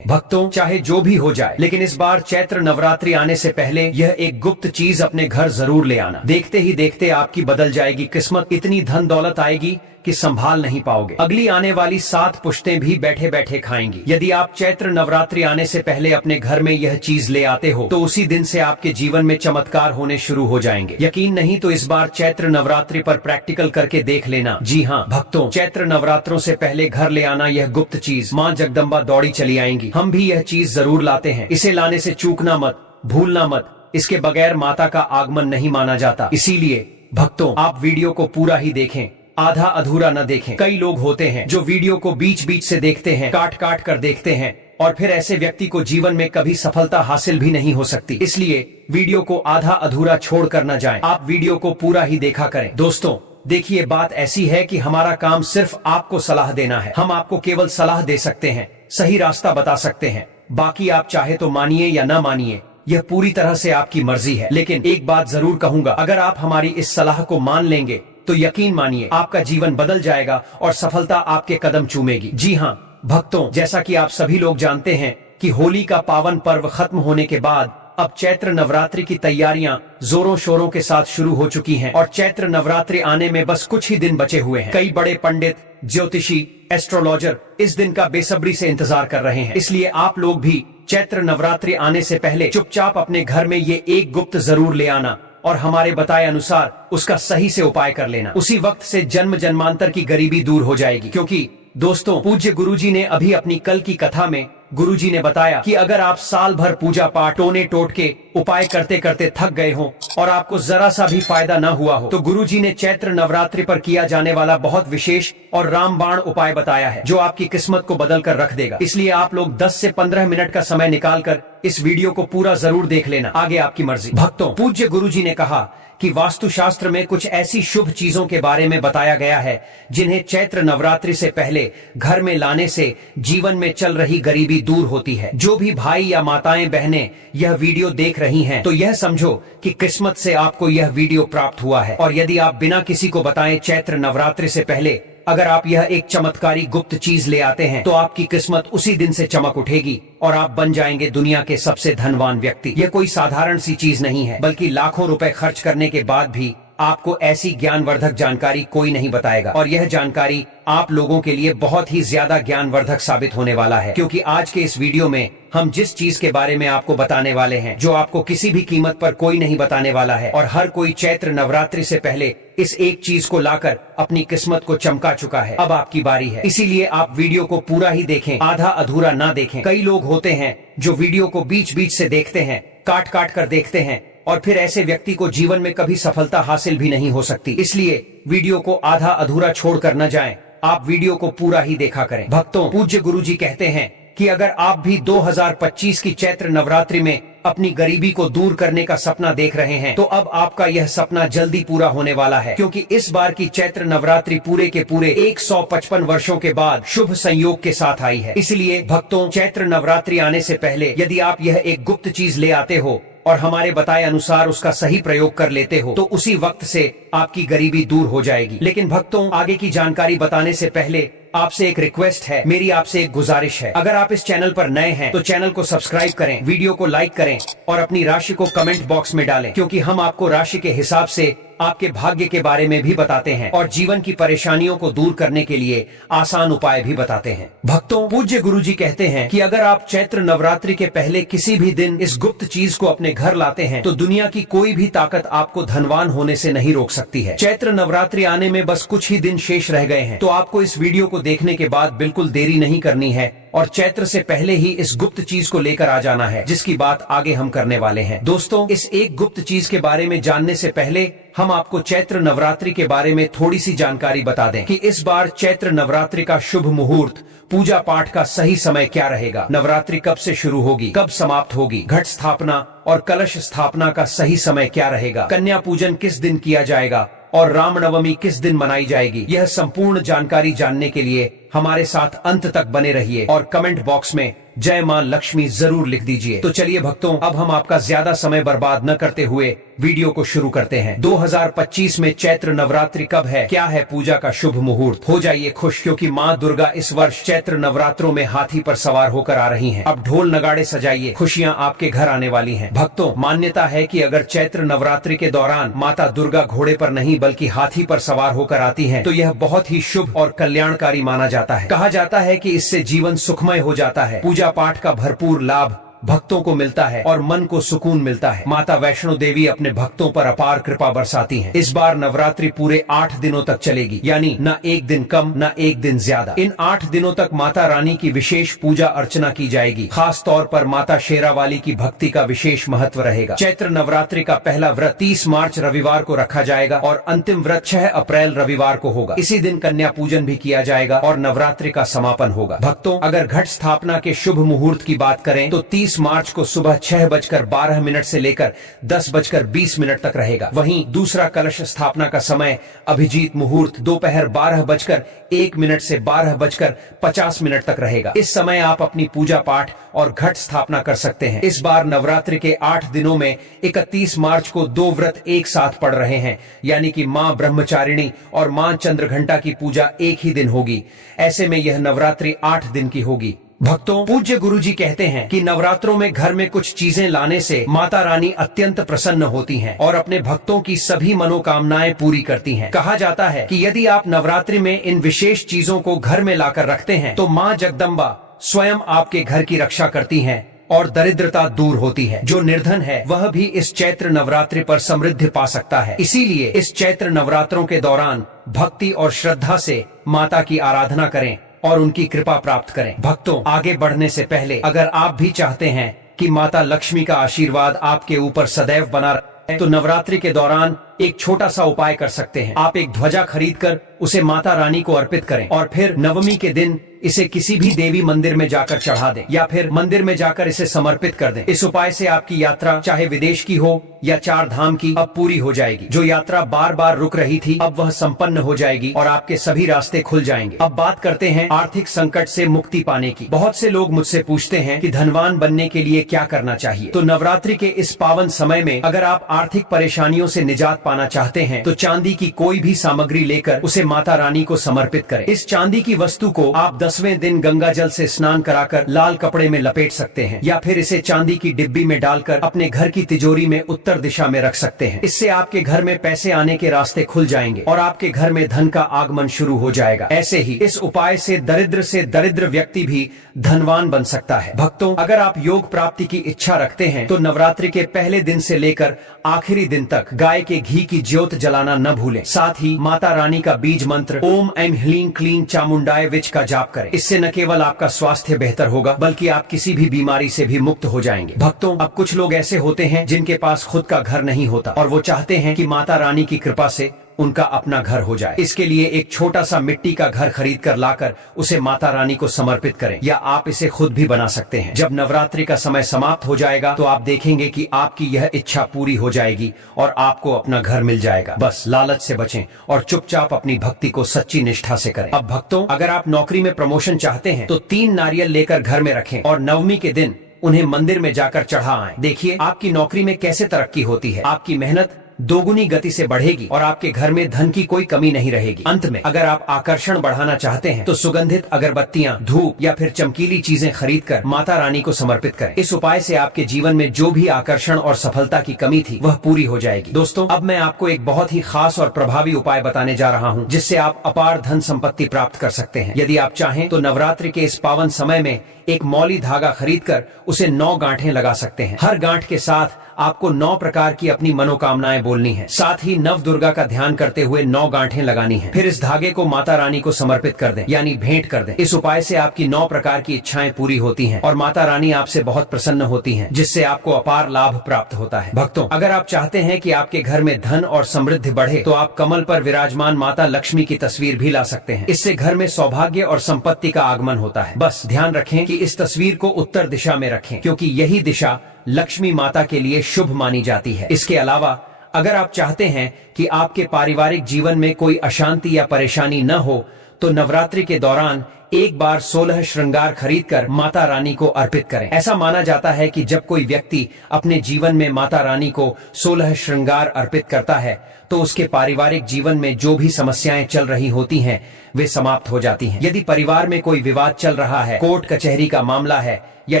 भक्तों, चाहे जो भी हो जाए, लेकिन इस बार चैत्र नवरात्रि आने से पहले यह एक गुप्त चीज अपने घर जरूर ले आना। देखते ही देखते आपकी बदल जाएगी किस्मत, इतनी धन दौलत आएगी कि संभाल नहीं पाओगे। अगली आने वाली 7 पुश्तें भी बैठे बैठे खाएंगी। यदि आप चैत्र नवरात्रि आने से पहले अपने घर में यह चीज ले आते हो तो उसी दिन से आपके जीवन में चमत्कार होने शुरू हो जाएंगे। यकीन नहीं तो इस बार चैत्र नवरात्रि पर प्रैक्टिकल करके देख लेना। जी हाँ भक्तों, चैत्र नवरात्रों से पहले घर ले आना यह गुप्त चीज माँ जगदम्बा दौड़ी चली आएंगी। हम भी यह चीज जरूर लाते हैं, इसे लाने से चूकना मत, भूलना मत। इसके बगैर माता का आगमन नहीं माना जाता। इसीलिए भक्तों, आप वीडियो को पूरा ही देखें, आधा अधूरा न देखें। कई लोग होते हैं जो वीडियो को बीच बीच से देखते हैं, काट काट कर देखते हैं, और फिर ऐसे व्यक्ति को जीवन में कभी सफलता हासिल भी नहीं हो सकती। इसलिए वीडियो को आधा अधूरा छोड़ कर न जाएं, आप वीडियो को पूरा ही देखा करें। दोस्तों देखिए, बात ऐसी है कि हमारा काम सिर्फ आपको सलाह देना है। हम आपको केवल सलाह दे सकते हैं, सही रास्ता बता सकते हैं। बाकी आप चाहे तो मानिए या न मानिए, यह पूरी तरह से आपकी मर्जी है। लेकिन एक बात जरूर कहूंगा, अगर आप हमारी इस सलाह को मान लेंगे तो यकीन मानिए आपका जीवन बदल जाएगा और सफलता आपके कदम चूमेगी। जी हाँ भक्तों, जैसा कि आप सभी लोग जानते हैं कि होली का पावन पर्व खत्म होने के बाद अब चैत्र नवरात्रि की तैयारियां जोरों शोरों के साथ शुरू हो चुकी हैं और चैत्र नवरात्रि आने में बस कुछ ही दिन बचे हुए हैं। कई बड़े पंडित, ज्योतिषी, एस्ट्रोलॉजर इस दिन का बेसब्री से इंतजार कर रहे हैं। इसलिए आप लोग भी चैत्र नवरात्रि आने से पहले चुपचाप अपने घर में ये एक गुप्त जरूर ले आना और हमारे बताए अनुसार उसका सही से उपाय कर लेना। उसी वक्त से जन्म जन्मांतर की गरीबी दूर हो जाएगी। क्योंकि दोस्तों, पूज्य गुरुजी ने अभी अपनी कल की कथा में गुरुजी ने बताया कि अगर आप साल भर पूजा पाठ, टोने टोटके, उपाय करते करते थक गए हो और आपको जरा सा भी फायदा न हुआ हो, तो गुरुजी ने चैत्र नवरात्रि पर किया जाने वाला बहुत विशेष और रामबाण उपाय बताया है जो आपकी किस्मत को बदल कर रख देगा। इसलिए आप लोग 10 से 15 मिनट का समय निकालकर इस वीडियो को पूरा जरूर देख लेना, आगे आपकी मर्जी। भक्तों, पूज्य गुरुजी ने कहा कि वास्तुशास्त्र में कुछ ऐसी शुभ चीजों के बारे में बताया गया है जिन्हें चैत्र नवरात्रि से पहले घर में लाने से जीवन में चल रही गरीबी दूर होती है। जो भी भाई या माताएं बहनें यह वीडियो देख रही हैं तो यह समझो कि किस्मत से आपको यह वीडियो प्राप्त हुआ है। और यदि आप बिना किसी को बताए चैत्र नवरात्रि से पहले अगर आप यह एक चमत्कारी गुप्त चीज ले आते हैं तो आपकी किस्मत उसी दिन से चमक उठेगी और आप बन जाएंगे दुनिया के सबसे धनवान व्यक्ति। यह कोई साधारण सी चीज नहीं है, बल्कि लाखों रुपए खर्च करने के बाद भी आपको ऐसी ज्ञानवर्धक जानकारी कोई नहीं बताएगा। और यह जानकारी आप लोगों के लिए बहुत ही ज्यादा ज्ञानवर्धक साबित होने वाला है, क्योंकि आज के इस वीडियो में हम जिस चीज के बारे में आपको बताने वाले हैं, जो आपको किसी भी कीमत पर कोई नहीं बताने वाला है, और हर कोई चैत्र नवरात्रि से पहले इस एक चीज को लाकर अपनी किस्मत को चमका चुका है। अब आपकी बारी है, इसीलिए आप वीडियो को पूरा ही देखें, आधा अधूरा ना देखें। कई लोग होते हैं जो वीडियो को बीच बीच से देखते हैं, काट काट कर देखते हैं, और फिर ऐसे व्यक्ति को जीवन में कभी सफलता हासिल भी नहीं हो सकती। इसलिए वीडियो को आधा अधूरा छोड़ कर न जाएं, आप वीडियो को पूरा ही देखा करें। भक्तों, पूज्य गुरुजी कहते हैं कि अगर आप भी 2025 की चैत्र नवरात्रि में अपनी गरीबी को दूर करने का सपना देख रहे हैं तो अब आपका यह सपना जल्दी पूरा होने वाला है, क्योंकि इस बार की चैत्र नवरात्रि पूरे के पूरे 155 वर्षों के बाद शुभ संयोग के साथ आई है। इसलिए भक्तों, चैत्र नवरात्रि आने से पहले यदि आप यह एक गुप्त चीज ले आते हो और हमारे बताए अनुसार उसका सही प्रयोग कर लेते हो तो उसी वक्त से आपकी गरीबी दूर हो जाएगी। लेकिन भक्तों, आगे की जानकारी बताने से पहले आपसे एक रिक्वेस्ट है, मेरी आपसे एक गुजारिश है। अगर आप इस चैनल पर नए हैं तो चैनल को सब्सक्राइब करें, वीडियो को लाइक करें और अपनी राशि को कमेंट बॉक्स में डालें, क्योंकि हम आपको राशि के हिसाब से आपके भाग्य के बारे में भी बताते हैं और जीवन की परेशानियों को दूर करने के लिए आसान उपाय भी बताते हैं। भक्तों, पूज्य गुरुजी कहते हैं कि अगर आप चैत्र नवरात्रि के पहले किसी भी दिन इस गुप्त चीज को अपने घर लाते हैं तो दुनिया की कोई भी ताकत आपको धनवान होने से नहीं रोक सकती है। चैत्र नवरात्रि आने में बस कुछ ही दिन शेष रह गए हैं, तो आपको इस वीडियो को देखने के बाद बिल्कुल देरी नहीं करनी है और चैत्र से पहले ही इस गुप्त चीज को लेकर आ जाना है, जिसकी बात आगे हम करने वाले हैं। दोस्तों, इस एक गुप्त चीज के बारे में जानने से पहले हम आपको चैत्र नवरात्रि के बारे में थोड़ी सी जानकारी बता दें कि इस बार चैत्र नवरात्रि का शुभ मुहूर्त, पूजा पाठ का सही समय क्या रहेगा, नवरात्रि कब से शुरू होगी, कब समाप्त होगी, घट स्थापना और कलश स्थापना का सही समय क्या रहेगा, कन्या पूजन किस दिन किया जाएगा और रामनवमी किस दिन मनाई जाएगी। यह संपूर्ण जानकारी जानने के लिए हमारे साथ अंत तक बने रहिए और कमेंट बॉक्स में जय मां लक्ष्मी जरूर लिख दीजिए। तो चलिए भक्तों, अब हम आपका ज्यादा समय बर्बाद न करते हुए वीडियो को शुरू करते हैं। 2025 में चैत्र नवरात्रि कब है, क्या है पूजा का शुभ मुहूर्त? हो जाइए खुश, क्योंकि माँ दुर्गा इस वर्ष चैत्र नवरात्रों में हाथी पर सवार होकर आ रही हैं। अब ढोल नगाड़े सजाइए, खुशियाँ आपके घर आने वाली हैं। भक्तों, मान्यता है कि अगर चैत्र नवरात्रि के दौरान माता दुर्गा घोड़े पर नहीं बल्कि हाथी पर सवार होकर आती हैं, तो यह बहुत ही शुभ और कल्याणकारी माना जाता है। कहा जाता है कि इससे जीवन सुखमय हो जाता है, पूजा पाठ का भरपूर लाभ भक्तों को मिलता है और मन को सुकून मिलता है। माता वैष्णो देवी अपने भक्तों पर अपार कृपा बरसाती हैं। इस बार नवरात्रि पूरे 8 दिनों तक चलेगी, यानी न एक दिन कम न एक दिन ज्यादा। इन 8 दिनों तक माता रानी की विशेष पूजा अर्चना की जाएगी। खास तौर पर माता शेरावाली की भक्ति का विशेष महत्व रहेगा। चैत्र नवरात्रि का पहला व्रत 30 मार्च रविवार को रखा जाएगा और अंतिम व्रत 6 अप्रैल रविवार को होगा। इसी दिन कन्या पूजन भी किया जाएगा और नवरात्रि का समापन होगा। भक्तों, अगर घट स्थापना के शुभ मुहूर्त की बात करें तो 30 मार्च को सुबह 6:12 से लेकर 10:20 तक रहेगा। वहीं दूसरा कलश स्थापना का समय अभिजीत मुहूर्त दोपहर 12:01 से 12:50 तक रहेगा। इस समय आप अपनी पूजा पाठ और घट स्थापना कर सकते हैं। इस बार नवरात्रि के 8 दिनों में 31 मार्च को 2 व्रत एक साथ पड़ रहे हैं, यानी कि माँ ब्रह्मचारिणी और माँ चंद्रघंटा की पूजा एक ही दिन होगी। ऐसे में यह नवरात्रि 8 दिन की होगी। भक्तों, पूज्य गुरुजी कहते हैं कि नवरात्रों में घर में कुछ चीजें लाने से माता रानी अत्यंत प्रसन्न होती हैं और अपने भक्तों की सभी मनोकामनाएं पूरी करती हैं। कहा जाता है कि यदि आप नवरात्रि में इन विशेष चीजों को घर में लाकर रखते हैं तो माँ जगदम्बा स्वयं आपके घर की रक्षा करती हैं और दरिद्रता दूर होती है। जो निर्धन है वह भी इस चैत्र नवरात्रि पर समृद्धि पा सकता है। इसीलिए इस चैत्र नवरात्रों के दौरान भक्ति और श्रद्धा से माता की आराधना करें और उनकी कृपा प्राप्त करें। भक्तों, आगे बढ़ने से पहले अगर आप भी चाहते हैं कि माता लक्ष्मी का आशीर्वाद आपके ऊपर सदैव बना रहे तो नवरात्रि के दौरान एक छोटा सा उपाय कर सकते हैं। आप एक ध्वजा खरीदकर उसे माता रानी को अर्पित करें और फिर नवमी के दिन इसे किसी भी देवी मंदिर में जाकर चढ़ा दें या फिर मंदिर में जाकर इसे समर्पित कर दें। इस उपाय से आपकी यात्रा चाहे विदेश की हो या 4 धाम की अब पूरी हो जाएगी। जो यात्रा बार बार रुक रही थी अब वह संपन्न हो जाएगी और आपके सभी रास्ते खुल जाएंगे। अब बात करते हैं आर्थिक संकट से मुक्ति पाने की। बहुत से लोग मुझसे पूछते हैं कि धनवान बनने के लिए क्या करना चाहिए। तो नवरात्रि के इस पावन समय में अगर आप आर्थिक परेशानियों से निजात पाना चाहते हैं तो चांदी की कोई भी सामग्री लेकर उसे माता रानी को समर्पित करें। इस चांदी की वस्तु को आप 10वें दिन गंगा जल से स्नान कराकर लाल कपड़े में लपेट सकते हैं या फिर इसे चांदी की डिब्बी में डालकर अपने घर की तिजोरी में उत्तर दिशा में रख सकते हैं। इससे आपके घर में पैसे आने के रास्ते खुल जाएंगे और आपके घर में धन का आगमन शुरू हो जाएगा। ऐसे ही इस उपाय से दरिद्र व्यक्ति भी धनवान बन सकता है। भक्तों, अगर आप योग प्राप्ति की इच्छा रखते हैं तो नवरात्रि के पहले दिन से लेकर आखिरी दिन तक गाय के घी की ज्योत जलाना न भूलें। साथ ही माता रानी का बीज मंत्र ओम ऐं ह्लीं क्लीं चामुंडाय विच का जाप करें। इससे न केवल आपका स्वास्थ्य बेहतर होगा बल्कि आप किसी भी बीमारी से भी मुक्त हो जाएंगे। भक्तों, अब कुछ लोग ऐसे होते हैं जिनके पास खुद का घर नहीं होता और वो चाहते हैं कि माता रानी की कृपा से उनका अपना घर हो जाए। इसके लिए एक छोटा सा मिट्टी का घर खरीद कर लाकर उसे माता रानी को समर्पित करें या आप इसे खुद भी बना सकते हैं। जब नवरात्रि का समय समाप्त हो जाएगा तो आप देखेंगे कि आपकी यह इच्छा पूरी हो जाएगी और आपको अपना घर मिल जाएगा। बस लालच से बचें और चुपचाप अपनी भक्ति को सच्ची निष्ठा से करें। अब भक्तों, अगर आप नौकरी में प्रमोशन चाहते हैं तो 3 नारियल लेकर घर में रखें और नवमी के दिन उन्हें मंदिर में जाकर चढ़ा आएं। देखिए आपकी नौकरी में कैसे तरक्की होती है। आपकी मेहनत दोगुनी गति से बढ़ेगी और आपके घर में धन की कोई कमी नहीं रहेगी। अंत में अगर आप आकर्षण बढ़ाना चाहते हैं तो सुगंधित अगरबत्तियां, धूप या फिर चमकीली चीजें खरीदकर माता रानी को समर्पित करें। इस उपाय से आपके जीवन में जो भी आकर्षण और सफलता की कमी थी वह पूरी हो जाएगी। दोस्तों, अब मैं आपको एक बहुत ही खास और प्रभावी उपाय बताने जा रहा हूँ जिससे आप अपार धन संपत्ति प्राप्त कर सकते हैं। यदि आप चाहें तो नवरात्रि के इस पावन समय में एक मौली धागा खरीदकर उसे 9 गांठें लगा सकते हैं। हर गांठ के साथ आपको 9 प्रकार की अपनी मनोकामनाएं बोलनी है। साथ ही नव दुर्गा का ध्यान करते हुए 9 गांठें लगानी है। फिर इस धागे को माता रानी को समर्पित कर दें, यानी भेंट कर दें। इस उपाय से आपकी 9 प्रकार की इच्छाएं पूरी होती हैं और माता रानी आपसे बहुत प्रसन्न होती हैं, जिससे आपको अपार लाभ प्राप्त होता है। भक्तों, अगर आप चाहते हैं कि आपके घर में धन और समृद्धि बढ़े तो आप कमल पर विराजमान माता लक्ष्मी की तस्वीर भी ला सकते हैं। इससे घर में सौभाग्य और संपत्ति का आगमन होता है। बस ध्यान रखें कि इस तस्वीर को उत्तर दिशा में रखें, क्योंकि यही दिशा लक्ष्मी माता के लिए शुभ मानी जाती है। इसके अलावा अगर आप चाहते हैं कि आपके पारिवारिक जीवन में कोई अशांति या परेशानी न हो तो नवरात्रि के दौरान एक बार 16 श्रृंगार खरीदकर माता रानी को अर्पित करें। ऐसा माना जाता है कि जब कोई व्यक्ति अपने जीवन में माता रानी को 16 श्रृंगार अर्पित करता है तो उसके पारिवारिक जीवन में जो भी समस्याएं चल रही होती हैं वे समाप्त हो जाती हैं। यदि परिवार में कोई विवाद चल रहा है, कोर्ट कचहरी का मामला है या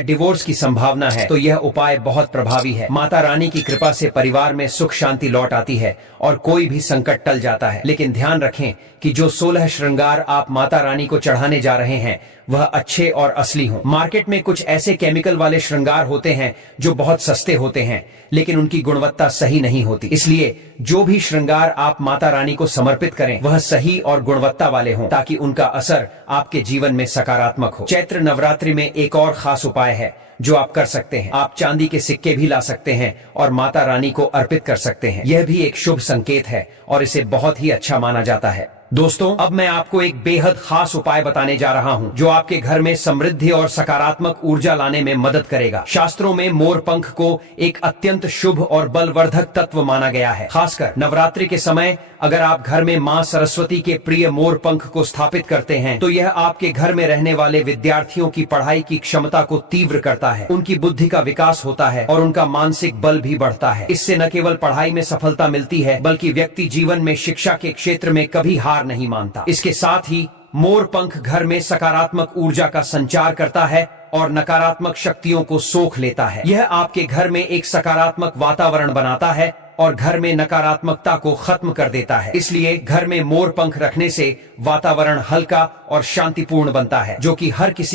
डिवोर्स की संभावना है, तो यह उपाय बहुत प्रभावी है। माता रानी की कृपा से परिवार में सुख शांति लौट आती है और कोई भी संकट टल जाता है। लेकिन ध्यान रखें कि जो 16 श्रृंगार आप माता रानी को चढ़ाने जा रहे हैं वह अच्छे और असली हों। मार्केट में कुछ ऐसे केमिकल वाले श्रृंगार होते हैं जो बहुत सस्ते होते हैं लेकिन उनकी गुणवत्ता सही नहीं होती। इसलिए जो भी श्रृंगार आप माता रानी को समर्पित करें वह सही और गुणवत्ता वाले हों ताकि उनका असर आपके जीवन में सकारात्मक हो। चैत्र नवरात्रि में एक और खास उपाय है जो आप कर सकते हैं। आप चांदी के सिक्के भी ला सकते हैं और माता रानी को अर्पित कर सकते हैं। यह भी एक शुभ संकेत है और इसे बहुत ही अच्छा माना जाता है। दोस्तों, अब मैं आपको एक बेहद खास उपाय बताने जा रहा हूं जो आपके घर में समृद्धि और सकारात्मक ऊर्जा लाने में मदद करेगा। शास्त्रों में मोर पंख को एक अत्यंत शुभ और बलवर्धक तत्व माना गया है। खासकर नवरात्रि के समय अगर आप घर में मां सरस्वती के प्रिय मोर पंख को स्थापित करते हैं तो यह आपके घर में रहने वाले विद्यार्थियों की पढ़ाई की क्षमता को तीव्र करता है, उनकी बुद्धि का विकास होता है और उनका मानसिक बल भी बढ़ता है। इससे न केवल पढ़ाई में सफलता मिलती है बल्कि व्यक्ति जीवन में शिक्षा के क्षेत्र में कभी हार नहीं मानता। इसके साथ ही मोर पंख घर में सकारात्मक ऊर्जा का संचार करता है और नकारात्मक शक्तियों को सोख लेता है। यह आपके घर में एक सकारात्मक वातावरण बनाता है और घर में नकारात्मकता को खत्म कर देता है। इसलिए घर में मोर पंख रखने से वातावरण हल्का और शांतिपूर्ण बनता है जो कि हर किसी